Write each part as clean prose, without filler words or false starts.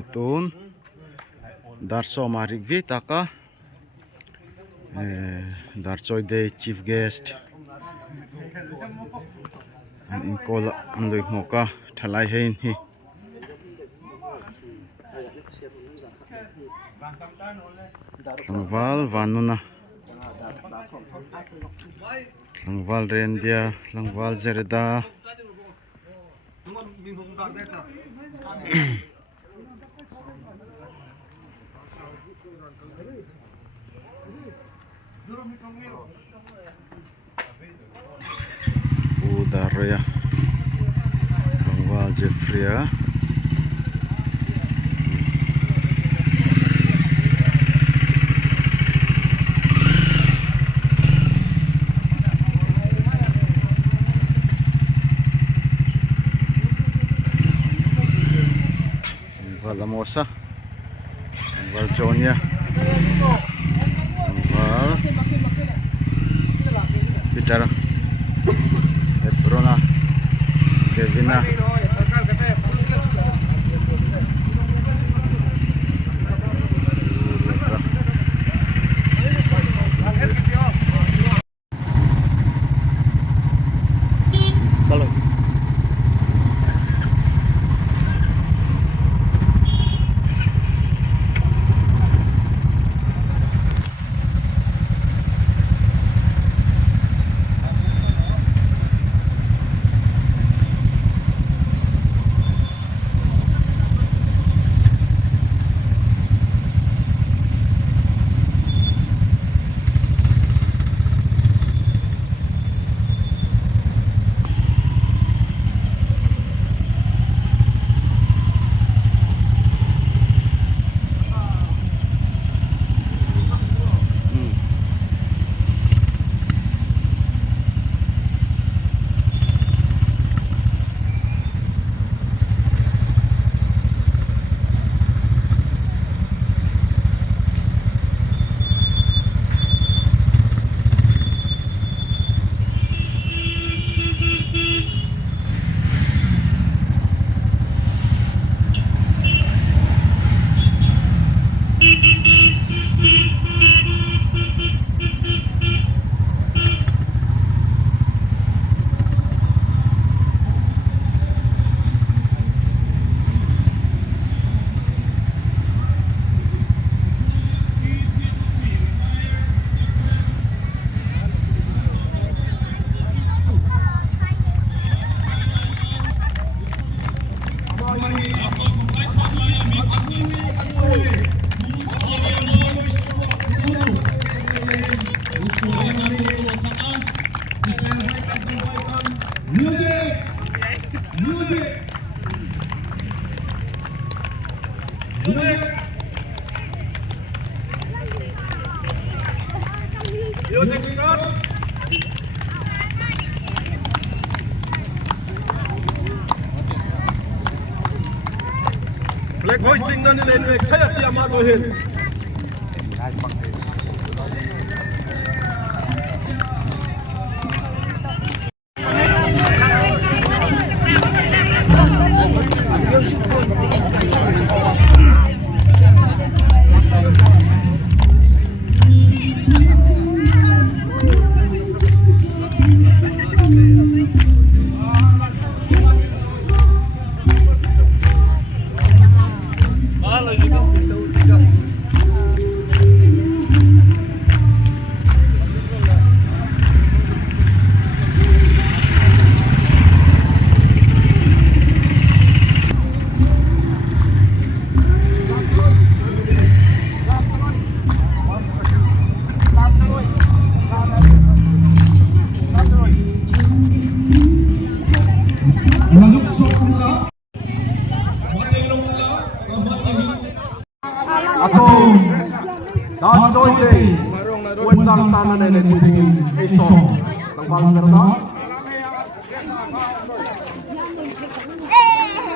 Itun Darso Marigvi taka Darchawi Day Chief Guest an in call an lui moka thalai hein hi Langwal vanuna Langwal rendia Langwal zerda Udarya Langwal Jeffria Lamosa, Langwal Jonia, Langwal Peter, Ebrona, Kevina, Flag hoisting na nila inwek kaya tiya masohin. Atau Darchawi Day buat sartana nenek putih esok tanggal berapa?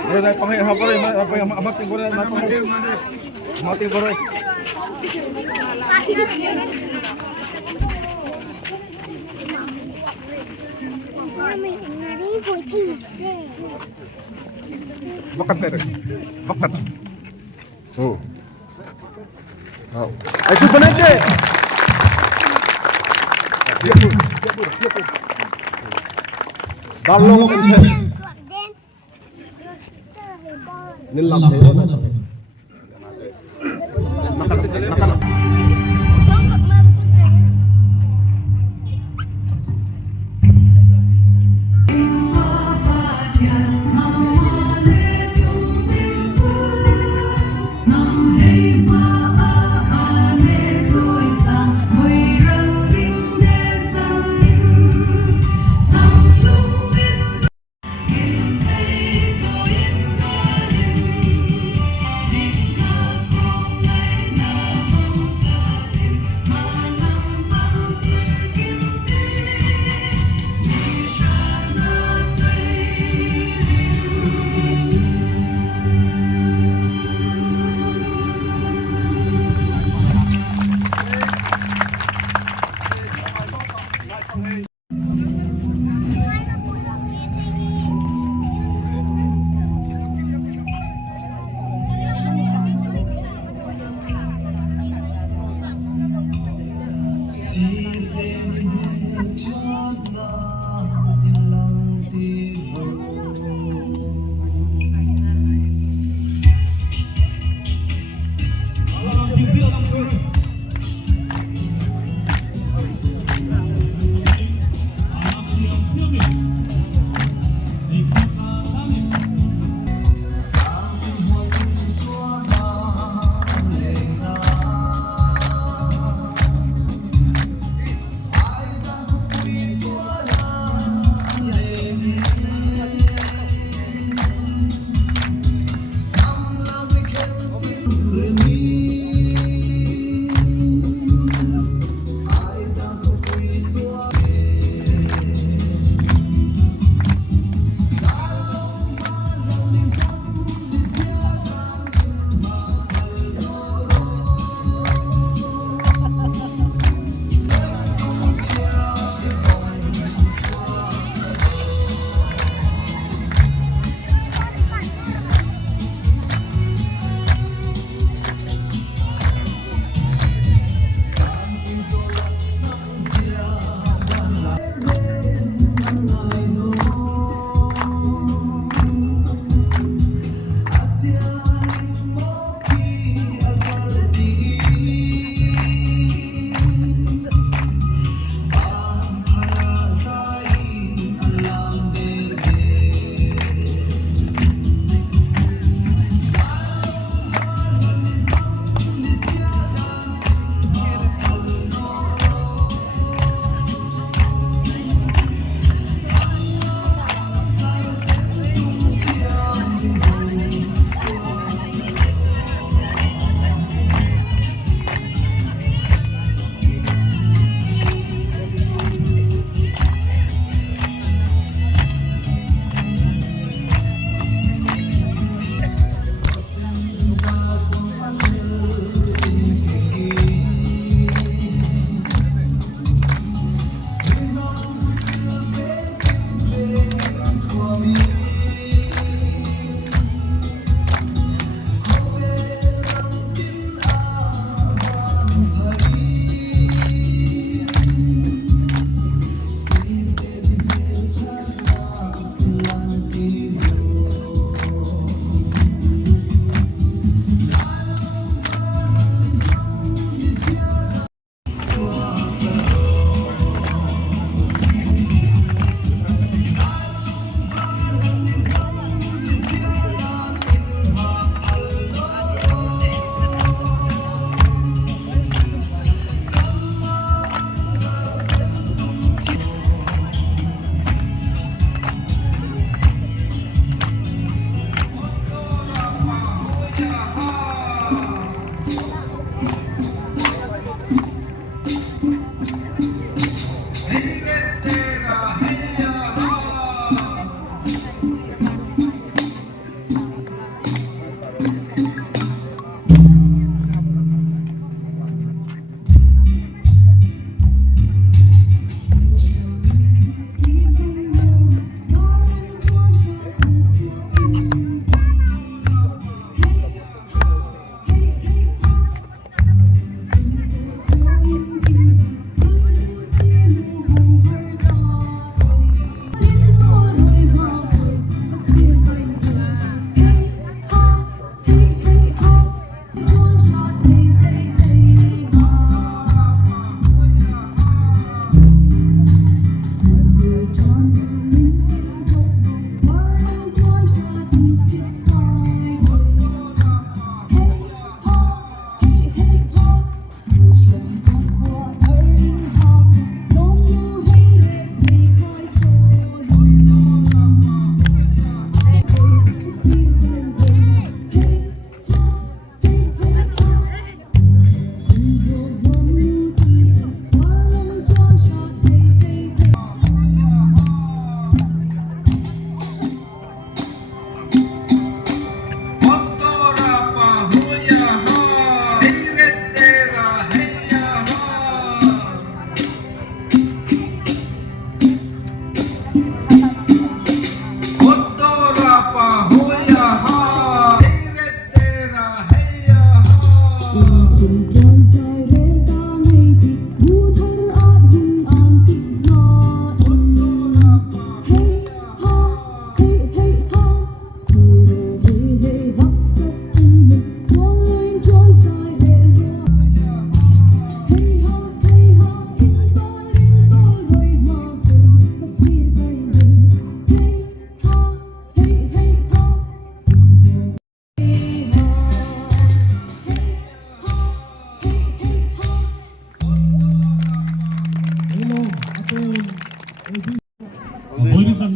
Boleh pakai apa boleh apa yang mati boleh mati boleh. Bakat tayo. Bakat. Oh. Oh. Ay, susunod eh. Darlong nilam tayo. Nakala.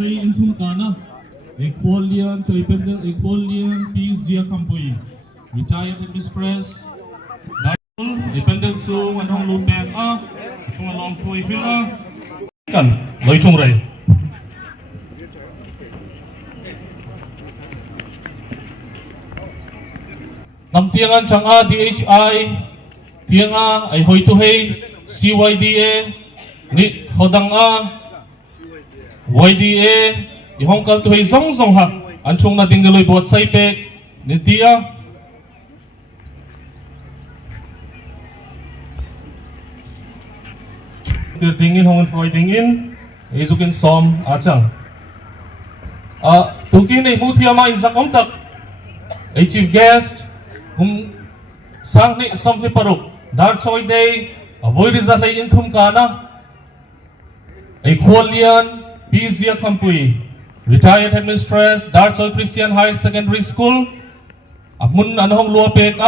lay intum kana equalian to equalian pizia kampui retired headmistress Dependent su anong lumpek chung along to ifila kan loi chung rai nam tiangan changa DHI tianga ai hoi tu hei CYDA ni hodang YDA i hongkal tu hei zong zong ha an chung na ding loi bot sai pek ni tia tingin hongan Freud tingin ezukin som achang tukin ei mutia ma izak omtak ei chief guest sang ni som ni paruk Darchawi day avoid is lay inthum kana ei kholian pizia kampui retired headmistress Darchawi Christian Higher Secondary School amun anhong luapek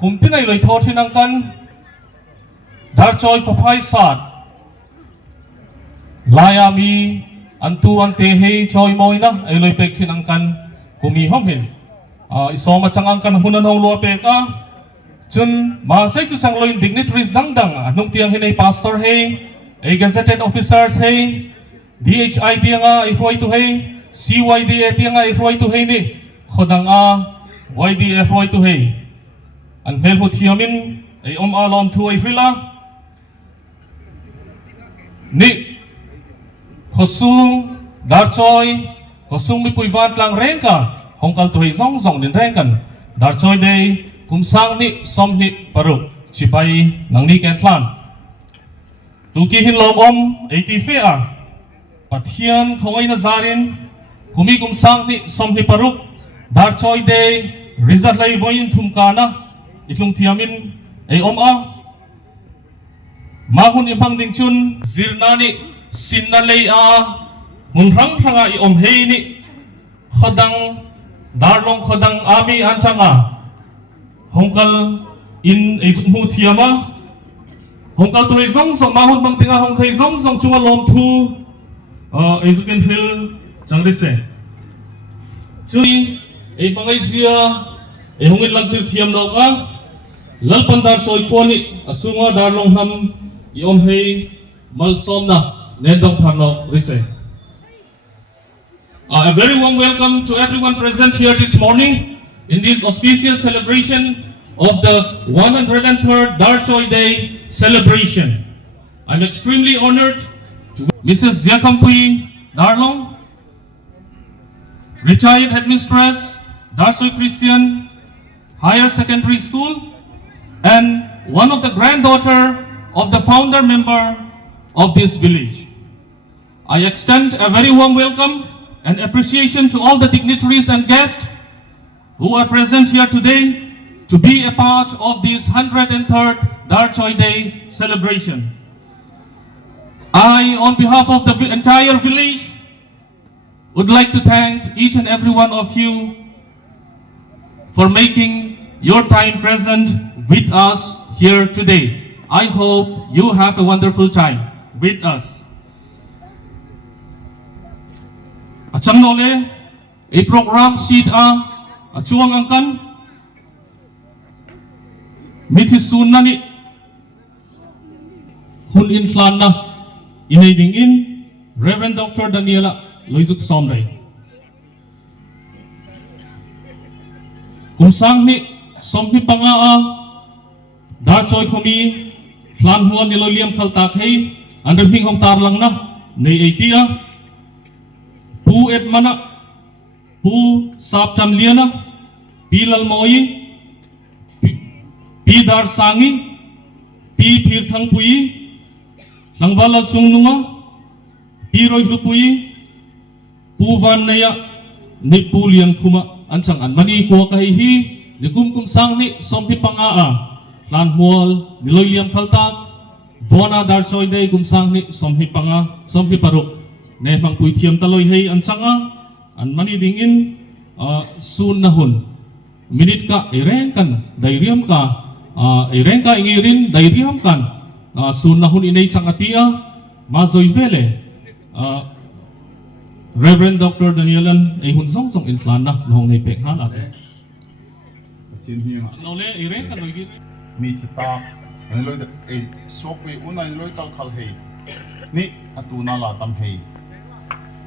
kumtinai loi thothin angkan Darchawi kopai sat layami antu ante hei choi moina ai loi pek chinangkan kumi homhin isoma changangkan hunan hong lo pek chun ma sai chu chang loin dignitaries dangdang anung tiang hinai pastor hei ai gazetted officers hei DHI tianga ai foi tu hei CYDA tianga ai foi tu hei ni khodang YDA foi tu hei an hel hu thiamin ai alom thu ai frila ni Khosung Darchawi Khosung mi puivat lang rengka hongkal tu hei zong zong din rengkan Darchawi day kumsang ni som ni paruk chipai nang ni kentlan tuki hin lom ati fea pathian khongai na zarin kumi kumsang ni som ni paruk Darchawi day result lai voin thumkana itlung thiamin ei mahun impang ding chun zirnani Sinalay munrang hanga i hei ni khodang Darlong khodang ami antanga hongkal in mu thiama hongkal tu zong zong mahun bang tinga hong sei zong zong chunga lom thu ezuken fil changrise chui ei bangai sia ei hongin langtir thiam lo lalpan Darchawi poni asunga Darlong nam i hei malsom na Nendong Pano Rise. A very warm welcome to everyone present here this morning in this auspicious celebration of the 103rd Darchawi Day celebration. I'm extremely honored to Mrs. Yakampui Darlong, retired headmistress, Darchawi Christian Higher Secondary School, and one of the granddaughter of the founder member of this village. I extend a very warm welcome and appreciation to all the dignitaries and guests who are present here today to be a part of this 103rd Darchawi Day celebration. I, on behalf of the entire village, would like to thank each and every one of you for making your time present with us here today. I hope you have a wonderful time with us. Achang nole, a program sheet achuang angkan mithisun nani hun inflan na inading in Reverend Dr. Daniela Loizuk Somray. Kumsang ni sompi panga Darchawi kumi flan huan niloliam kaltak hei andamhing hong tarlang na nei aitia pu et mana pu saptan liana pilal moi pi dar sangi pi phir thang pui langbalal chung nunga pi roi hlupui pu van naya ni pu liang khuma anchang an mani ko kai hi ni kum sang ni sompi panga lan hual niloi liam khaltak vona Darchawi Day kumsang ni sompi panga sompi paruk ne mang pui thiam taloi hei an changa an mani dingin sun na hun minute ka ireng kan dairiam ka ireng ka ingirin dairiam kan sun na hun inei changatia ma zoi vele Reverend Dr. Danielan ay hun song song inflan na nong nei pek na ate chín hiên no le i ren kan loi gi mi thi ta anh lôi ai sok we un anh lôi kal khal hei ni atuna la tam hei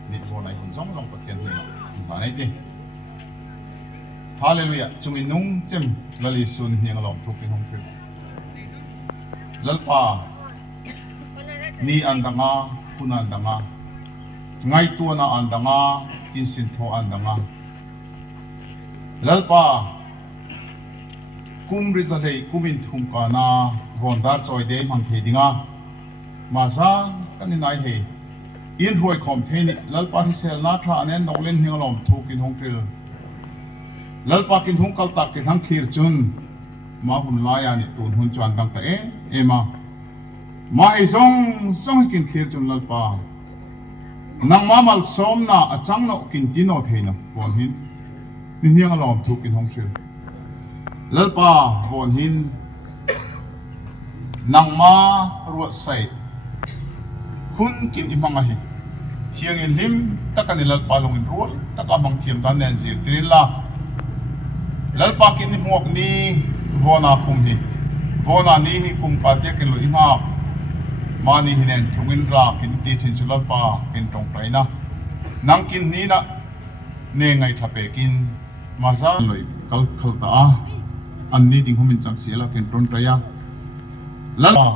ni bo nai hun song song pathian hei ba nei ti hallelujah chung in nung chem lali sun hiang lom thuk in hong phir lalpa ni andanga kuna andanga ngai tu na andanga in sin tho andanga lalpa kum rizalei kumin thum kana vondar choi de mang the dinga maza kani nai he in roi khom theini lalpa hi sel na tha anen nonglen hingalom thukin hongtril lalpa kin hung kal tak ki thang khir chun ma hun la ya ni tun hun chuan dang ta ema ma hi song kin khir chun lalpa nang mamal som na achang no kin tino theina bon hin ni hingalom thukin hongtril lalpa bon hin nang ma ruat sai hun kin imang hi thiang in lim takani lalpa longin rual takamang thiam dan nen zir trilla lalpa kin muak ni vona kum hi vona ni hi kum pa te kin lo ima mani hinen thungin ra kin ti thin chu lalpa kin tong praina nang kin ni na ne ngai thape kin maza loi kal khalta an ni ding humin chang siela ken ton traya lalpa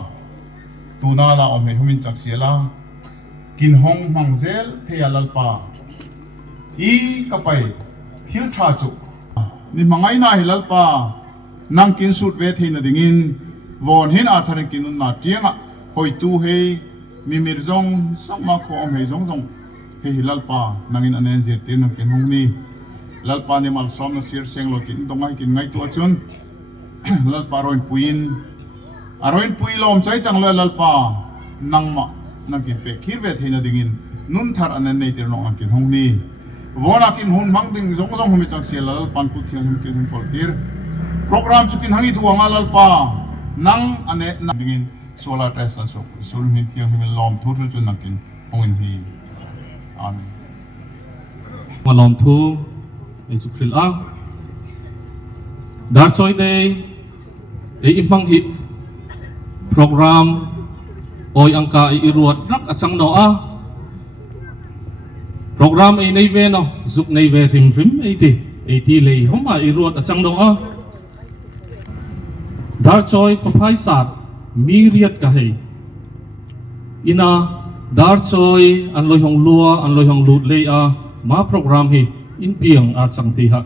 tuna la om he humin chang siela kin hong mangzel thea lalpa I kapai thil tha chu ni mangai na hi lalpa nang kin sut ve theina dingin von hin a tharin kin na tianga hoi tu he mimir zong sama ko om he zong zong he hi lalpa nangin anen zir tin kin hong ni lalpa ni mal som na sir seng lo kin dongai kin ngai tu achun lalpa roin puin aroin pui lom chai chang lo lalpa nangma nangkin pe khir ve theina dingin nun thar anen nei tir no angkin hong ni vona kin hun mang ding zong zong humi chang sia lalpan pu thiang hum kin pol tir program chukin hangi du anga lalpa nang ane na dingin solar test so sul min thiang hum lom thu thu chun nangkin hongin hi amen malom thu ai su khil a dar choi dei ei impang hi program oi angka I iruat rak achang no a program ei nei ve no zuk nei ve rim rim ei ti lei homa iruat achang no a dar choi ko phai sat mi riat ka hei ina dar choi an loi hong lua an loi hong lut lei a ma program hi in piang a chang ti ha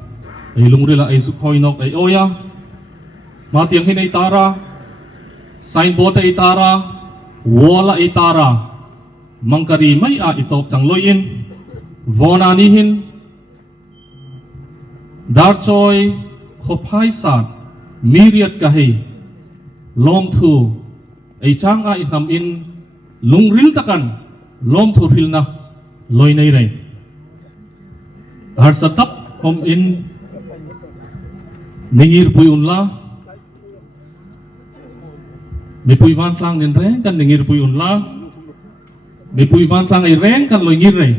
ei lungrila ei su khoi nok ei oya ma tiang hin ei tara signboard ei tara wala ei tara mangkari mai a itop chang loi in vona ni hin dar choi khophai sat miriat ka hei lom thu ei chang a inam in lungril takan lom thu ril na loi nei rei har satap hom in ningir pui unla me pui van flang nen reng kan ningir pui unla me pui van flang ei reng kan loi ngir rei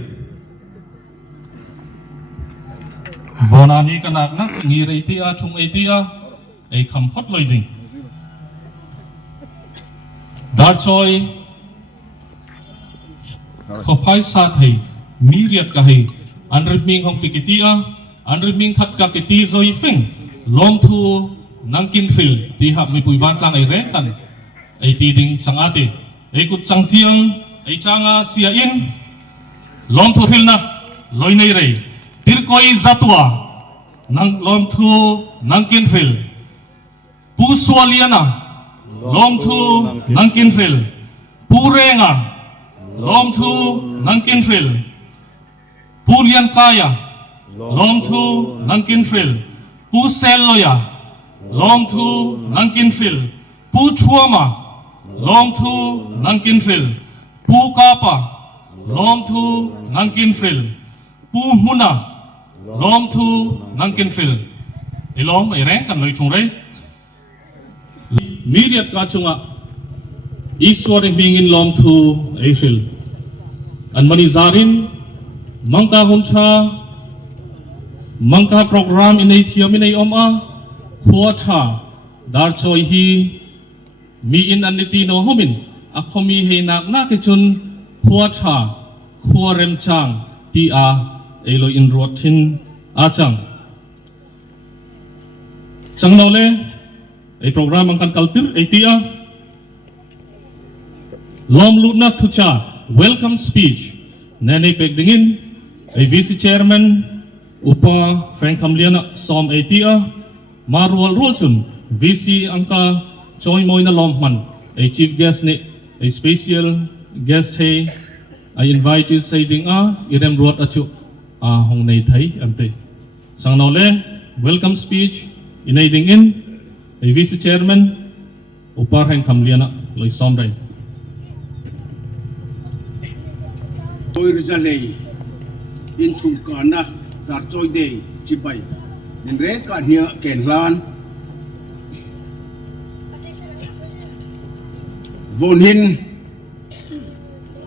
vona ni kanak nak ngir ei ti a chung ei ti a ei kham phot loi ding dar choi khophai sa thei miriat ka hei anriming hong tikiti a anriming khat ka kiti zoi fing lom thu nangkin fil ti hap mi pui van flang ei reng kan ei ti ding changate ei kut chang tiang ei changa sia in lom thu ril na loi nei rei tir koi zatwa nang lom thu nangkin fil pu swaliana lom thu nangkin fil pu renga lom thu nangkin fil pu lian kaya lom thu nangkin fil pu sel loya lom thu nangkin fil pu chuama lom thu nangkin fil pu kapa lom thu nangkin fil pu muna lom thu nangkin fil ilom ai reng kan loi chung rei miriat ka chunga iswar mingin lom thu ai fil an mani zarin mangka huncha mangka program inay thiam inay oma khua cha darchoi hi mi in aniti no homin akhomi he nak na ki chun khua cha khua rem chang ti a elo in ruat thin a chang chang no le ei program ang kan kaltir ei ti a lom lutna thucha welcome speech nene pek dingin ei vice chairman upa frank hamliana som ei ti a marwal rolsun vice angka choi moina lomman ei chief guest ni ei special guest hey I invite you say ding a irem ruat achu a hong nei thai ante sang no le welcome speech inai ding in ei vice chairman upa frank hamliana loi som rai tôi ra lei in thum kana tar choi dei chi bai nen re ka nia ken lan von hin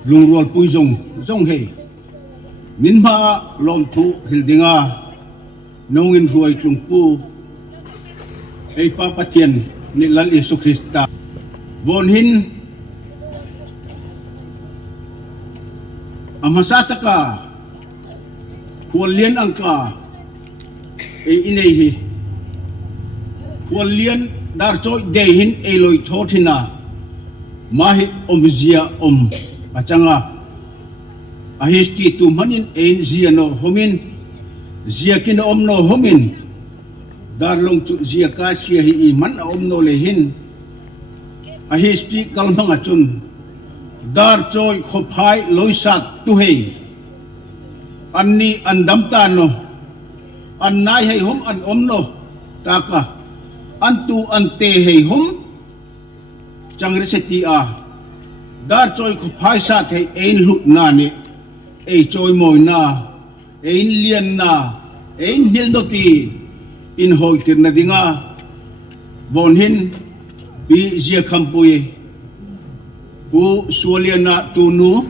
lung rol pui zong he nin ma lom thu hildinga nong in ruai chung pu ei pa patien ni lal Yesu Krista von hin amasata ka kualian angka inei hi kualian dar choi dehin eloi thothina mahi omzia achanga ahisti tu manin ein zia no homin zia kin no homin darlong chu zia ka sia hi man no lehin ahisti kalmanga chun dar choi khophai loisak tu hei anni andam ta no annai hei hom an no taka antu ante hei hom changre seti a dar choi khophai sa thei ein lut na ni ei choi moi na ein lian na ein hil do ti in hoi tir na dinga bon hin bi zia khampui u sualiana tunu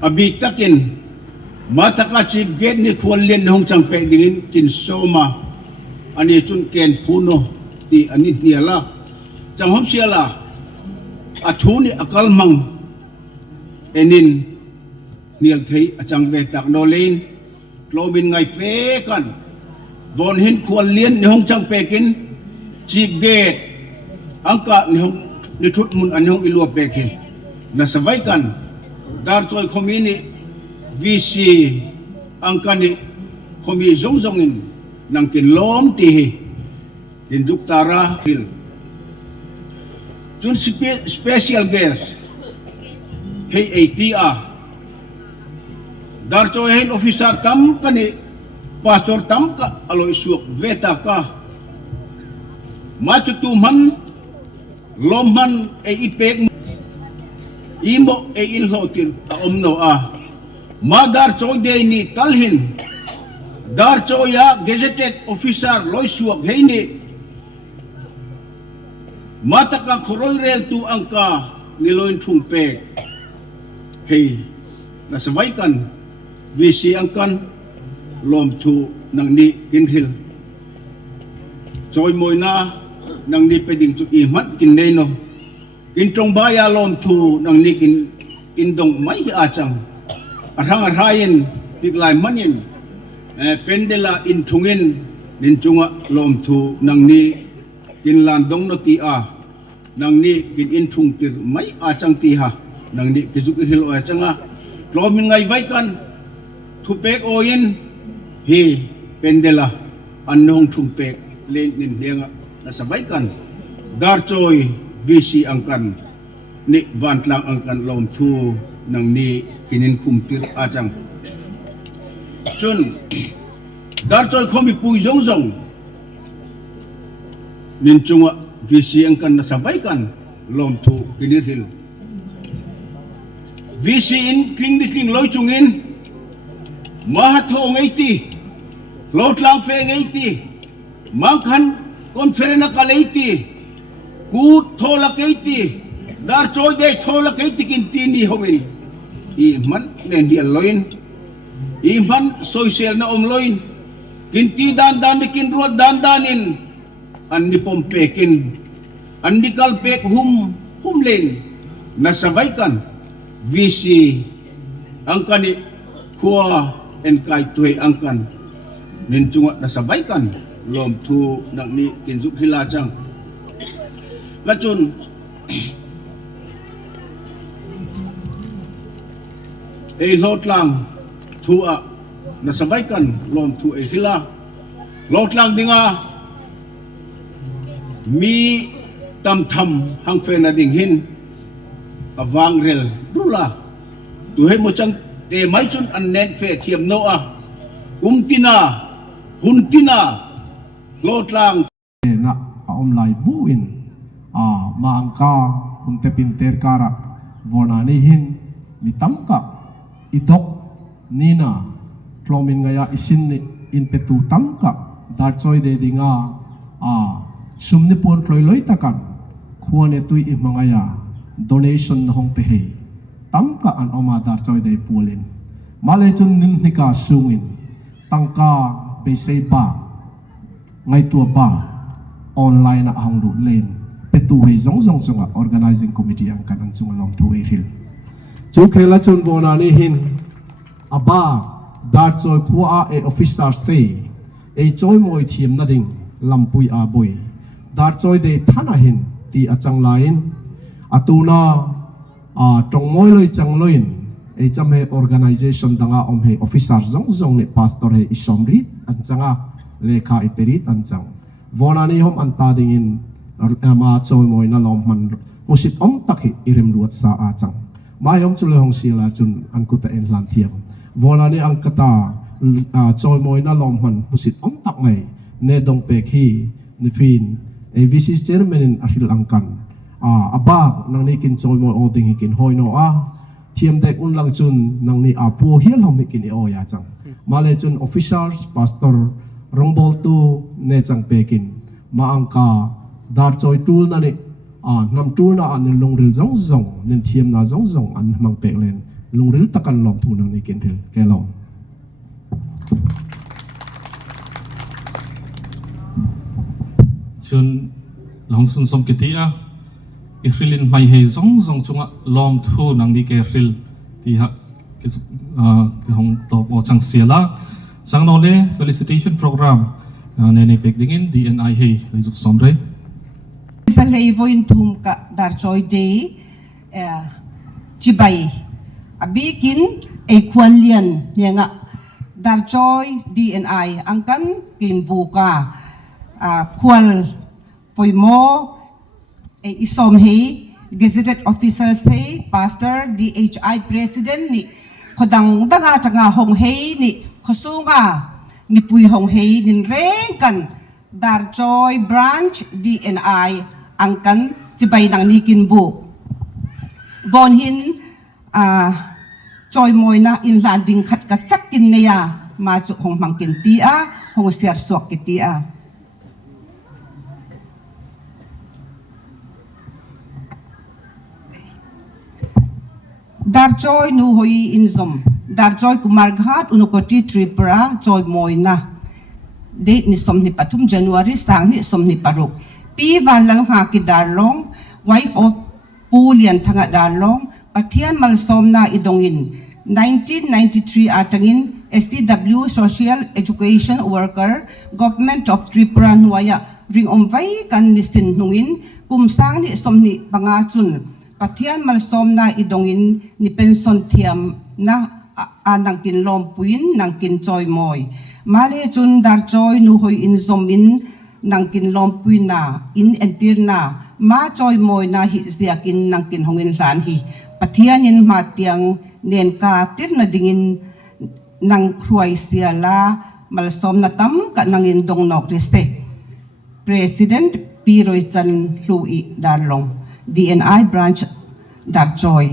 abi takin mataka chief gate ni khwalien hong chang pe dingin kin soma ani chun ken phuno ti ani niala chang hom siala athuni akal mang enin nial thei achang ve tak no lein tlomin ngai fe kan von hin khwalien ni hong chang pe kin chief gate angka ni thut mun anong ilu peke na savaikan dar choi khomini vc angka ni khomi zongin nang kin lom ti din duktara hil chun special guest hey ATA dar choi hen officer tam kani pastor tam ka aloi suak veta ka machutu man lomhan e ipek imo e ilhotir no a madar choi de ni talhin dar choya gazetted officer loisuak heini mataka khoroi rel tu angka niloin thumpe hey nasawaikan visi angkan lom thu nang ni kinhil choi moina nang ni peding chu i man kin nei no kin trong ba ya lom thu nang ni kin in dong mai a chang arhang arhain tiklai manin pendela in thungin nin chunga lom thu nang ni kin lan dong no ti a nang ni kin in thung tir mai a chang ti ha nang ni ki juk hil o changa lomin ngai vai kan thu pek o in hi pendela annong thung pek len nin henga nasabaikan dar choi visi angkan ni vantlang angkan lom thu nang ni kinin kumtir achang chun dar choi khomi pui zong nin chunga visi angkan nasabaikan lom thu kinir hil visi in kling loi chungin mahatho ngai ti lotlang fe ngai ti mangkhan konferena kaleiti ku thola keiti dar choi de thola keiti kin tini homin man nen dia loin man social na loin kinti dan kin ruat danin an ni pompekin an ni kalpek humlen nasabaikan visi angkan ni kuah en kai tuai angkan nen cungat nasabaikan lom tu nang ni kinjuk hilajang lacun lot lang tua nasabaikan lom tu hila lot lang dinga mi tam tham hang fe na ding hin awang rel dula tu he mo chang te mai chun an nen fe thiam no a tina huntina lot lang na lai vuin maangka unte pinter kara vonani hin mitamka idok nina tlomin ngaya isin ni in petu tamka darchoi de dinga sumni pon loi takan khuane tui i mangaya donation hong pehe tamka an oma darchoi de pulin male chun nin nika sungin tangka be sei ba ngai tua ba online na hang ru len petu he zong organizing committee ang kanan chung long thu e hil chu khela chun bona ni hin aba dar choi khua e officer se e choi moi thim na ding lampui a boi dar choi de thana hin ti achang lain atuna tong moi loi chang loin e cham he organization danga om he officer zong ne pastor he isomri an changa lekha iperit an chang vonani hom anta dingin ama choi moi na lom man musit om takhi irem ruat sa a chang mai hom chule hong sila chun an kuta en lan thiam vonani ang kata choi moi na lom man musit om tak ngai ne dong pek hi ni fin e vice chairman in ahil angkan abak nang ni kin choi moi oding hikin hoi no a thiam dek un lang chun nang ni apu hial hom hikin e o ya chang male chun officers pastor rongbol tu ne chang pekin ma angka dar choi tul na ni nam tul na an longril zong nen thiam na zong an mang pek len longril takan lom thu nang ni kin ril ke lom chun long sun som kitia ihrilin mai he zong chunga lom thu nang ni ke ril ti ha ke hong top o chang siala sang no le felicitation program ne ne pek dingin DNI he lezuk somre sa leivoin thum ka darchoi day chibai abikin e kwalian yenga darchoi DNI angkan kin buka kwal poimo e isom he gazetted officers he pastor DHI president ni khodang danga tanga hong he ni khosunga mi pui hong he nin reng kan darchoi branch DNI angkan chibay nang nikin bu von hin choi moi na in landing khat ka chakin neya ma chu hong mangkin ti a hong siar suak ki ti a darchoi nu hoi in zom darchoi kumarghat unukoti tripura choi moi na date ni som ni pathum January sang ni som ni paruk pi van lang ha ki Darlong wife of Pulian thanga Darlong pathian mal som na idongin 1993 atangin STW social education worker government of Tripura nuaya ring omvai kan nisin nungin kumsang ni som ni pangachun pathian mal som na idongin ni pension thiam na anangkin lompuin nangkin choi moi male chun darchoi nu hoi in zomin nangkin lompuin na in entir na ma choi moi na hi ziakin nangkin hongin hlan hi pathian in matiang nen ka tir na dingin nang kruai siala malsom na tam ka nangin dongnok rese President Piroy Chan Louis Darlong DNI branch Darchoi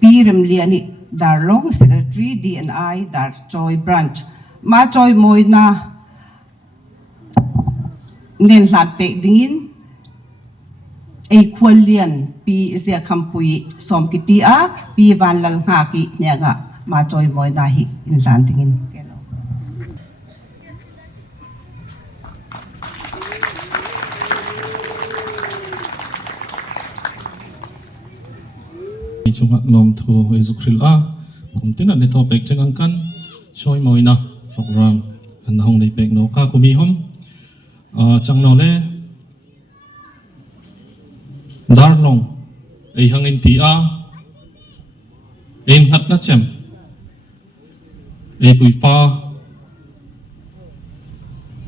Pirem Liani Darlong Secretary DNI Darchoi branch ma choi moi na nen hlat pe dingin ai kwalian pi zia kampui som kitia pi van lal nga ki nyaga ma choi moi na hi in lan tingin chung hak lom thu Israel a kum tin an topic chang ang kan choi moi na program an hong nei pek no ka kumi hom chang no le Darlong ai hangin ti a em hat na chem ai pui pa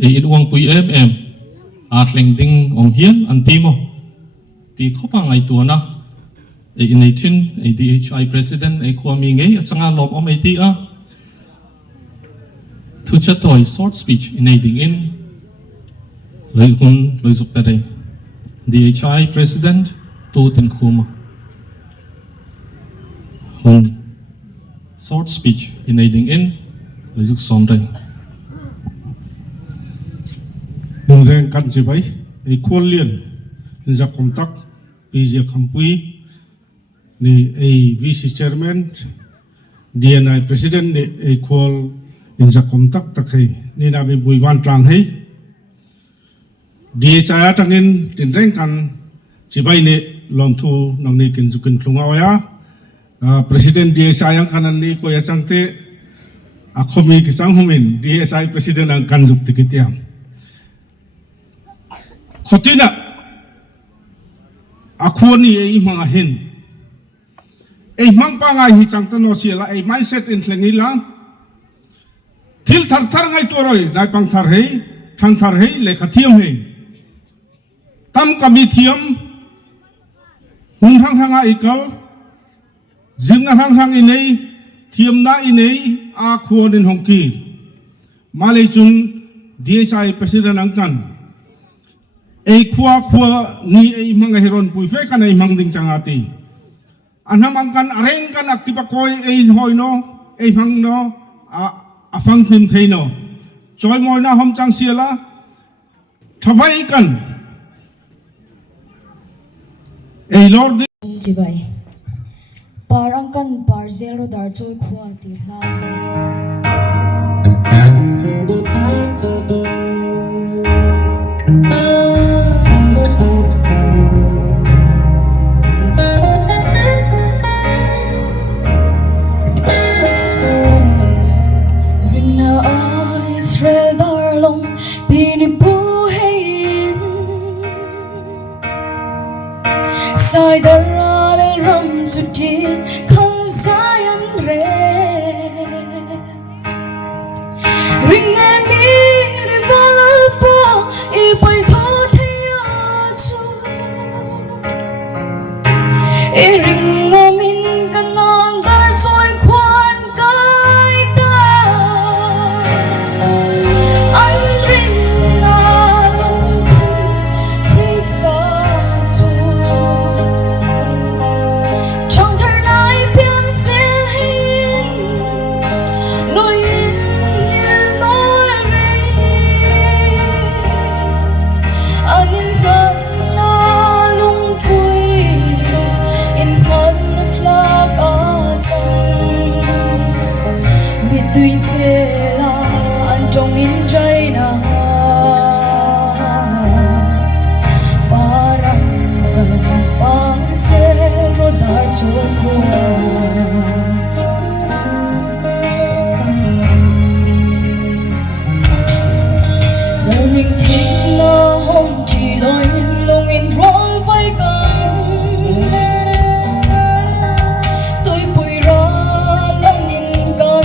ai in uang pui em atleng ding ong hian an ti mo ti khopa ngai tu na ai in ai thin ai DHI president ai khwami ngai achanga lom om ai ti a thu cha toy short speech in ai ding in loi hun loi zuk ta dei DHI president tu tin khuma hun short speech in ai ding in loi zuk som dei Hùng rèn cắn chỉ bay, ai khuôn liền, ra công tác, bây giờ kampui, ni ai vice chairman, DNI president ni ai khuôn, ra công tác tak hay, ni na bị bùi van trang hay, DHI trang in tin rèn cắn chỉ bay ni lòng thu nang ni kinh zukin thung awaya, president DHI yang kanan ni ko ya changte, akomi kisang humin DHI president ang kan zuk tikitiam. Khotina akhoni ei hmang hin ei hmang pa ngai hi changtano siala ei mindset in thlengila thil thar thar ngai toroi nai pang thar hei thang thar hei lekha thiam hei tam kami thiam hung thang thanga ikal jingna thang thang inei thiam na inei a khuon in hongki malei chun DHI president angkan ai khua ni ai mang heron pui fe kan ai mang ding changati anham angkan areng kan akipakoi ai hoi no ai hang no a phang phim theino choi moi na hom chang siala thawai kan ai lord jibai parang kan par zero dar choi khua ti la Israel Darlong pinipuhin Sai daral ram sudin khal zayan re Rinne ni rivala pa ipai tho thaya chu e ring amin kanang dar soi kwan kai ta tuy sẽ là anh trong in trái na parang kan pang zero dar choi khua learning thing na hong chỉ loi long in roll vai kan tôi bùi ra lần in kan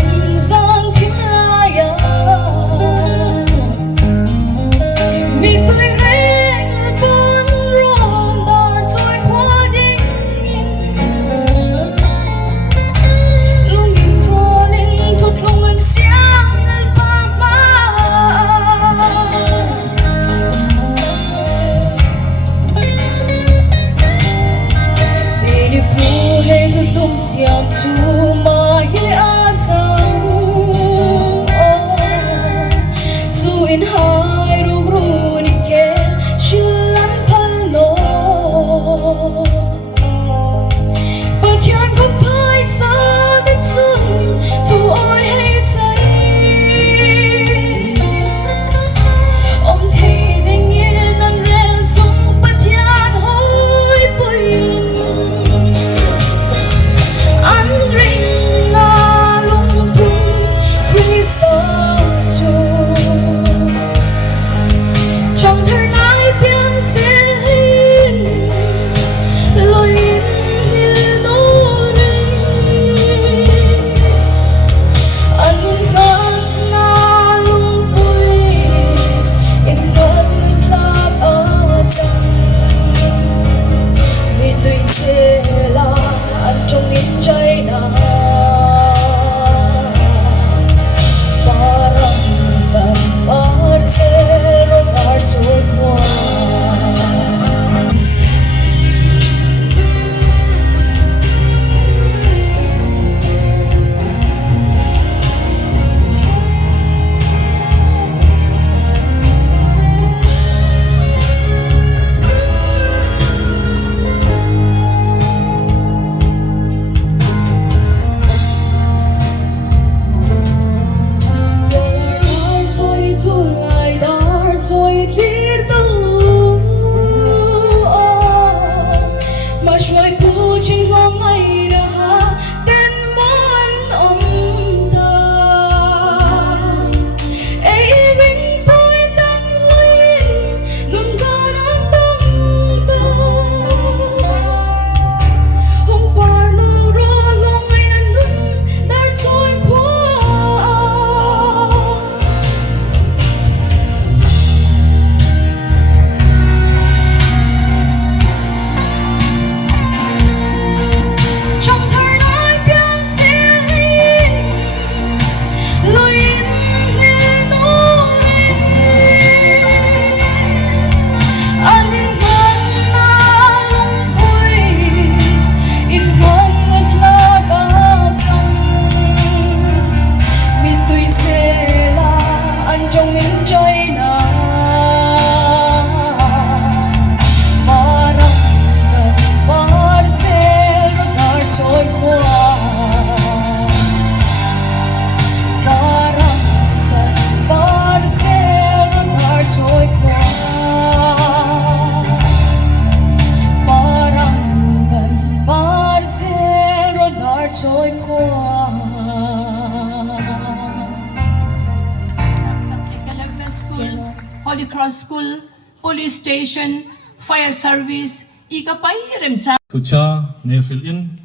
Holy Cross School, police station, fire service, ikapay remcha. Tucha ne fill in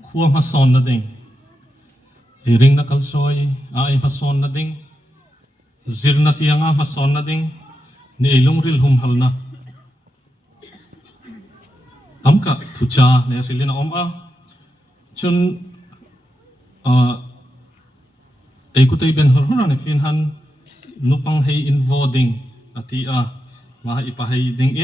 khuam hason na ding. Ring na kalsoy ay hason na ding. Zir na tiyanga hason na ding. Ni ilong ril humhal na. Tamka tucha ne fill in om a. Chun ay kutay ben horhora ne finhan nupang hay invoding ati a maha ipahay ding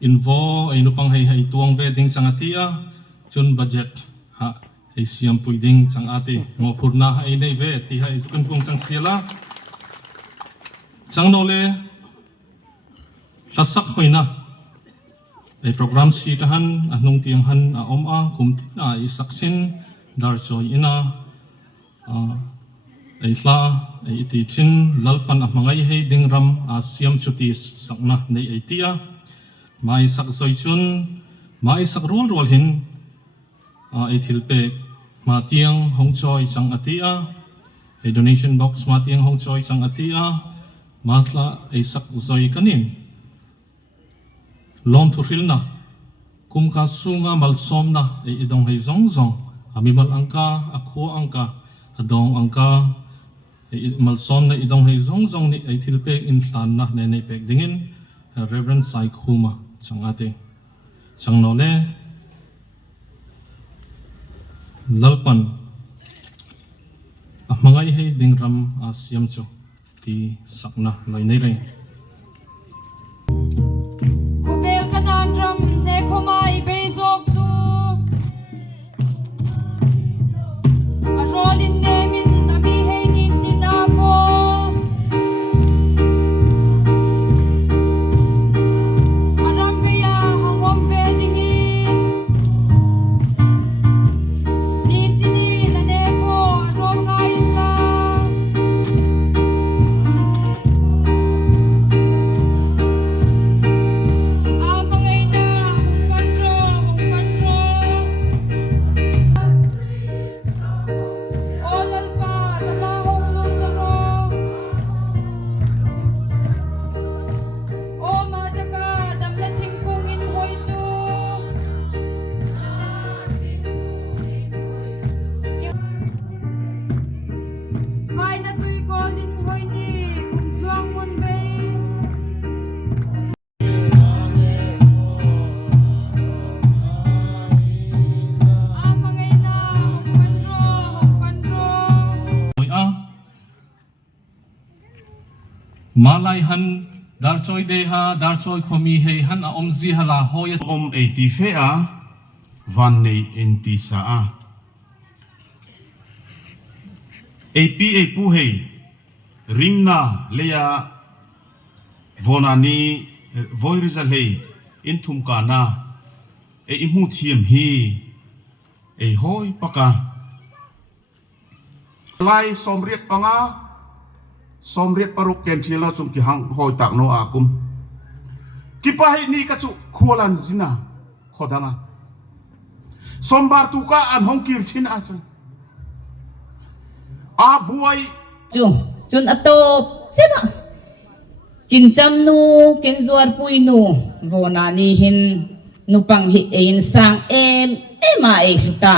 invo ay nupang hay tuang wedding sang ati a chun budget ha ay siyam puiding sang ati mo purna ay nay ve ti ha iskun kung sang sila sang nole lasak hoy na ay program sitahan anong tianghan a om a kumtin a isaksin Darchawi ina ay tla ay ititin lalpan ang mga hay dingram siyam chutis sakna nay ay tia may saksoy chun may sakrol rolhin ay tilpe matiang hongchoy sang atia ay donation box matiang hongchoy sang atia masla ay saksoy kanin lon turil na kum kasunga malsom na ay idong hay zongzong amimal angka ako angka adong angka malsom na idong hay zongzong ni ay tilpe intlan na nenay pek dingin Reverend Sai Kuma sang ate sang nole lalpan mga ihay dingram siyam cho ti sakna loy nay ring Kuvel kanandram ne koma ibezog tu. Arolin nemin namihengin tinafo. Arambeya hangom vedingin. Nintini na nefo arol ngayon lang. Amangay na hong pandro. Olal pa ramahong lutaro. O madaga damlating kong inhoy tu. Fay na tuy golin hoy ni kumpluang mon bay. Amangay na hong pandro. Hoy malay han Darchawi deha Darchawi khomi hay han a omzi hala hoy Om ay ti fea van nei in ti saa. AP ay puhay ring na leya vonani voi rizalay in tumka na ay imu tiem hi ay hoy paka lai somriet panga somriet paruk ken thila chum ki hang hoy tak no akum kipahay ni kachu khualan zina khodanga sombar tuka an hongkir thin asan a buai chun atop chema kincham nu kinzuar pui nu vona ni hin nupang hi ein sang ema e hita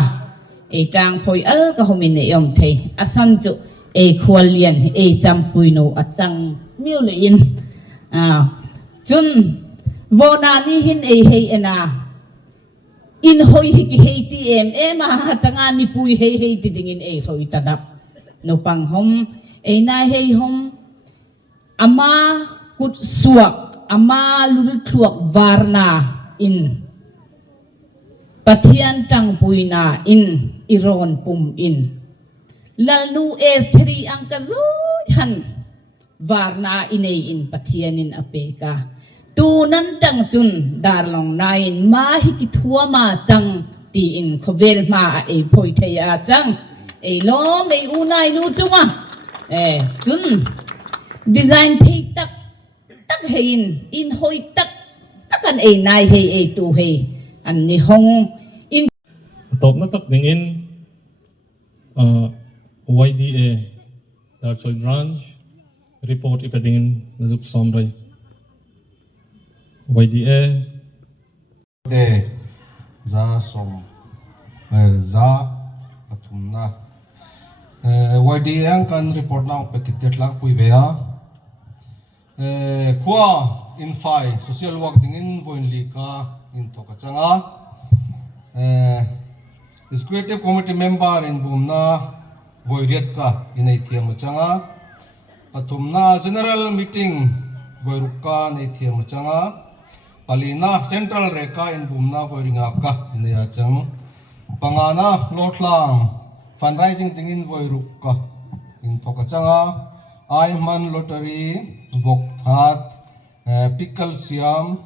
e tang phoi al ka homin e yom thei asan chu e khwalian e cham pui nu achang miu le in chun vona ni hin e hei ena in hoi hi ki hei ti ema changa mi pui hei ti dingin e roi tadap nupang hom e na hei hom ama kut suak ama lurut thuak varna in pathian tang puina in iron pum in lalnu s3 ang kazoi han varna inei in pathianin apeka tunan tang chun darlong nain ma hikithua ma chang ti in khovel ma e phoi theya chang e lom e unai nu chunga chun design thei tak hein in hoi takan e nai hei e tu hei an ni hong in top na tak dingin YDA Darchawi branch report ipadingin nazuk somray. YDA de za som za atumna YDA ang kan report na pakitet lang kuivea kwa infai social work dingin voinli ka into kachanga executive committee member in bumna voiriat ka inai thiam changa patumna general meeting voiruka nei thiam changa palina central reka in bumna voiringa ka inai chang pangana lotlang fundraising dingin voiruka in thokachanga hmang lottery Vokhat, Pickle Siam,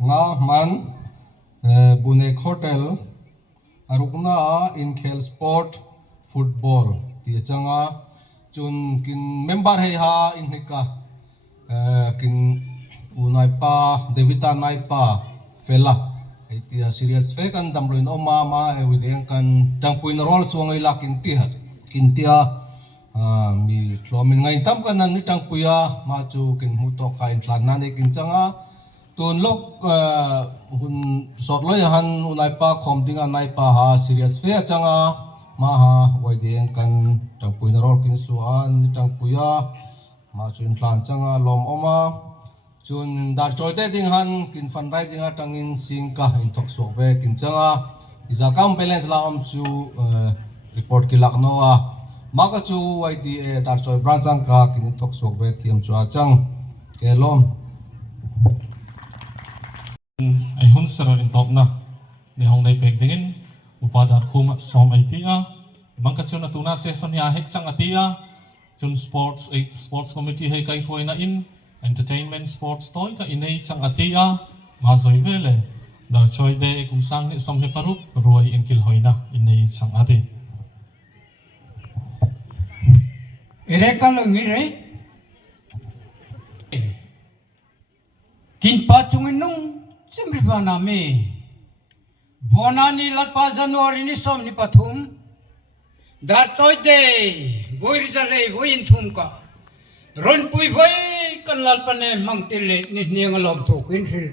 Nga Man, Bunek Hotel, Arugna in Khel Sport, Football. Tia changa chun kin member hai ha in hika kin unai pa Devita nai pa fela. Tia serious fe kan damloin oma ma evident kan tangpuin role suangai la kin tia mi tlomin ngai tam kan nan mitang puya ma chu kin muto ka in tlan nan kin changa tun lok hun sot loi han unai pa khom dinga nai pa ha serious fe changa ma ha waiden kan tang puin rol kin su an mitang puya ma chu in tlan changa lom oma chun dar choite ding han kin fundraising atangin singka in tok so ve kin changa isa kam balance la om chu report ki laknoa Maka chu YDA Darchawi branch ka kini tok sok ve thiam chu achang kelom ai hun sara in top na ni hong nei pek dingin upadar khuma som ai tia bangka chuna tuna session ya hek chang atia chun sports committee hei kai hoina in entertainment sports toy ka inei chang atia ma zoi vele Darchawi de kum sang ni som he paru roi in kil hoina inei chang ati Irekan lo ngire kin pachungin nung simri pa nami bonani latpa January ni som ni pathum Darchawi de boy rizale boy inthum ka ron pui boy kan lalpane mangtile ni niang lom thu kin hil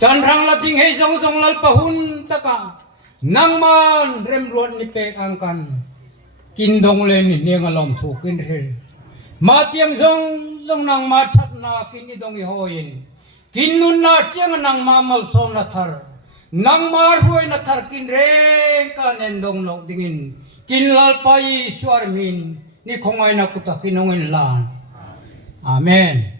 chanrang lating hei jong lalpa hun taka nangman remlon ni pek angkan Kindong lên niang alom thu kin ril ma tiang zong nang ma that na kin idong I hoin kin nun na tiang nang ma mal som na thar nang ma ruai na thar kin re ka nen dong nok dingin kin lal pai swar min ni khongai na kuta kinongin lan amen